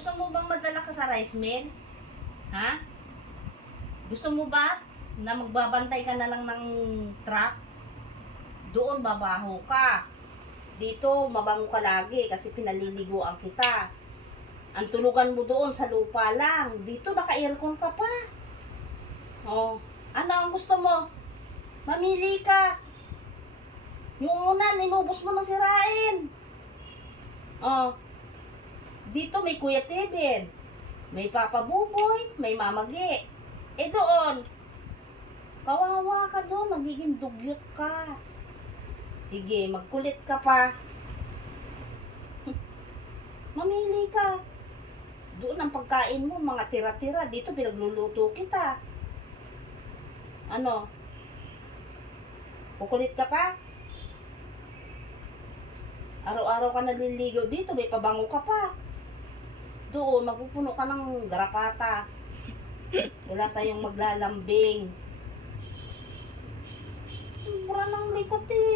Gusto mo bang madala ka sa rice mill? Ha? Gusto mo ba na magbabantay ka na lang ng truck? Doon babaho ka. Dito mabango ka lagi kasi pinaliliguan kita. Ang tulugan mo doon sa lupa lang. Dito naka-aircon ka pa. Oh, ano ang gusto mo? Mamili ka. Yung unan, inubos mo na sirain. Oh, dito may Kuya Teben. May Papa Buboy, may Mama Ge. Eh doon, kawawa ka doon, magiging dugyot ka. Sige, magkulit ka pa. Mamili ka. Doon ang pagkain mo, mga tira-tira. Dito pinagluluto kita. Ano? Kukulit ka pa? Araw-araw ka naliligaw dito, may pabango ka pa. Doon, mapupuno ka ng garapata. Wala sayong maglalambing. Mura ng likot eh.